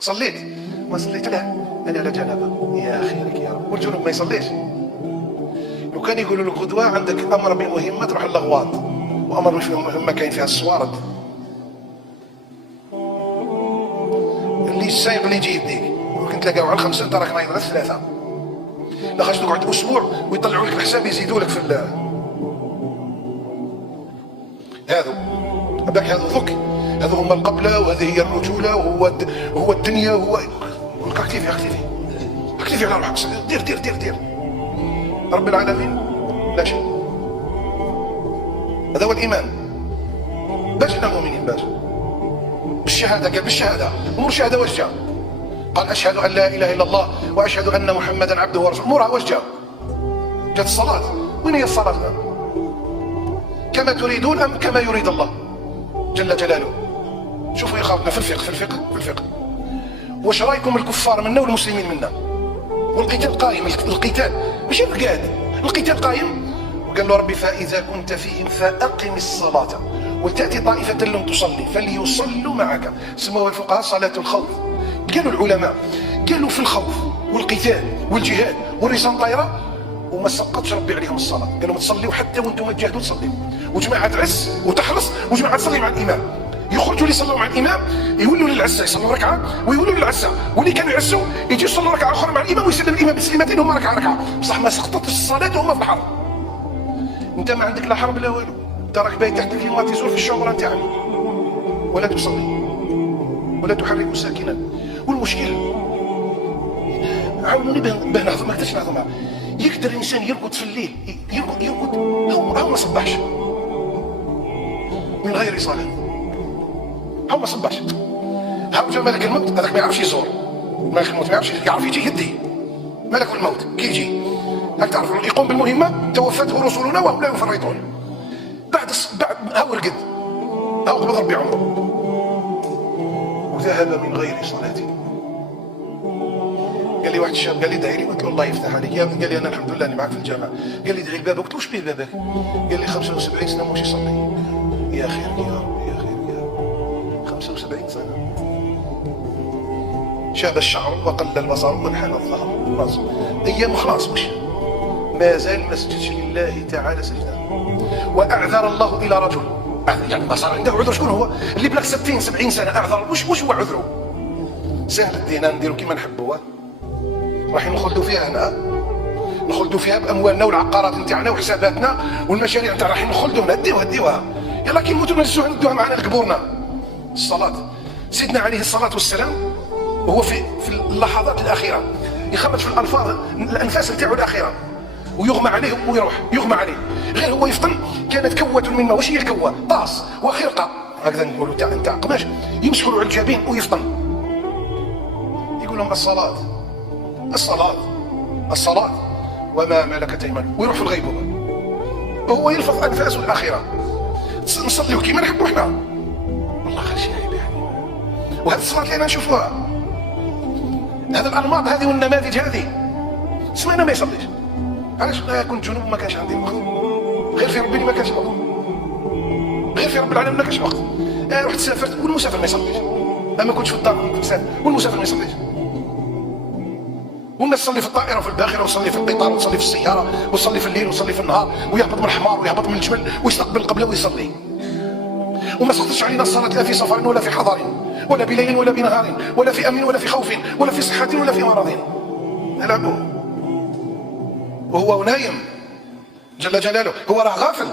صليت ما صليت، لا انا على جنابه. يا خيرك يا رب. والجنوب ما يصليش. لو كان يقولوا لك غدوه عندك امر بمهمه تروح اللغواط، وامر بمهمه كاين فيها الصوارد، اللي السايق اللي يجي يديك ممكن تلاقاو على 5 انت راك نايض على 3. لا خاص تقعد اسبوع ويطلعوا لك الحساب يزيدوا لك في هذو هذاك هذو ذوك، هذو هما القبله وهذه هي الرجوله وهو الدنيا وهو اكتيفي على روحك. دير رب العالمين لا شيء. هذا هو الايمان. باش احنا مؤمنين باش بالشهاده. قال بالشهاده امور شهاده واش جا؟ قال اشهد ان لا اله الا الله واشهد ان محمدا عبده ورسوله. امورها واش جا؟ جات الصلاه. وين هي الصلاه؟ كما تريدون ام كما يريد الله جل جلاله. شوفوا يا اخواتنا في الفقه واش رايكم الكفار منا والمسلمين منا؟ والقتال قائم. القتال ماشي رقاد، القتال قائم. وقال له ربي فاذا كنت فيهم فاقم الصلاه ولتاتي طائفه لم تصلي فليصلوا معك. سموها الفقهاء صلاه الخوف. قالوا العلماء قالوا في الخوف والقتال والجهاد والرسام طايره وما سقطش ربي عليهم الصلاه. قالوا ما تصليوا حتى وانتم تجاهدوا تصليوا، وجماعه تعس وتحرص، وجماعه تصلي مع الامام. يخرجوا اللي يصلوا مع الامام يولوا للعسه يصلوا ركعه ويولوا للعسه، واللي كانوا يعسوا يجي يصلوا ركعه اخرى مع الامام ويسلم الامام بسلمتين وهم ركعه. بصح ما سقطتش الصلاه وهم في الحرب. انت ما عندك لا حرب لا والو، انت راك بايت تحت الكليماتيزور في الشومره نتاعك ولا تصلي ولا تحرك ساكنا. والمشكل عاونوني باه نهضر، ما قدرتش نهضر معاه. يقدر الانسان يرقد في الليل، يرقد هو ما صبحش من غير صلاه، هو ما صبحش. هاو جا ملك الموت هذاك ما يعرفش يزور، ملك الموت ما يعرفش يعرف يجي يدي. ملك الموت كي يجي هاك تعرف يقوم بالمهمه توفته رسلنا وهم لا يفرطون. بعد هاو رقد، هاو قبض ربي عمره وذهب من غير صلاه. قال لي واحد الشاب قال لي ادعي لي، قلت له الله يفتح عليك يا ابني. قال لي انا الحمد لله اني معك في الجامعه. قال لي ادعي لبابك. قلت له واش بيه بابك؟ قال لي 75 سنه ماشي يصلي. يا خيرك يا رب يا خيرك يا رب. 75 سنه شاب الشعر وقل البصر وانحنى الظهر خلاص ايام خلاص مش ما زال ما سجدش لله تعالى سجدا. واعذر الله الى رجل يعني ما صار عنده عذر. شكون هو اللي بلغ 60 70 سنه اعذر؟ وش هو عذره؟ سهل الدين نديرو كيما نحبوا، راح نخلدوا فيها هنا، نخلدوا فيها باموالنا والعقارات نتاعنا وحساباتنا والمشاريع نتاعنا، راح نخلدوها نديوها يلا كي نموتوا نهزوها ندوها معنا لقبورنا. الصلاه سيدنا عليه الصلاه والسلام وهو في اللحظات الاخيره يخرج في الانفاس نتاعو الاخيره ويغمى عليه ويروح يغمى عليه. غير هو يفطن كانت كوه من ماء. واش هي الكوه؟ طاس وخرقه هكذا نقولوا تاع قماش يمسكوا له على الجبين ويفطن. يقول لهم الصلاة وما ملكت ايمانكم، ويروح في الغيبوبة وهو يلفظ انفاسه الاخيرة. نصليو كيما نحبوا احنا والله غير شي عيب يعني. وهذه الصلاة اللي انا نشوفوها، هذا الانماط هذه والنماذج هذه سمعنا ما يصليش. علاش؟ كنت جنوب ما كانش عندي وقت، غير في ربي ما كانش وقت، غير في رب العالمين ما كانش وقت. رحت سافرت والمسافر ما يصليش، ما كنتش في الدار كنت مسافر والمسافر ما يصليش. والناس تصلي في الطائره وفي الباخره وتصلي في القطار وتصلي في السياره وتصلي في الليل وتصلي في النهار، ويهبط من الحمار ويهبط من الجبل ويستقبل القبله ويصلي. وما سقطش علينا الصلاه لا في سفر ولا في حضر ولا بليل ولا بنهار ولا في امن ولا في خوف ولا في صحه ولا في مرض. نلعبوا وهو نايم جل جلاله، هو راه غافل.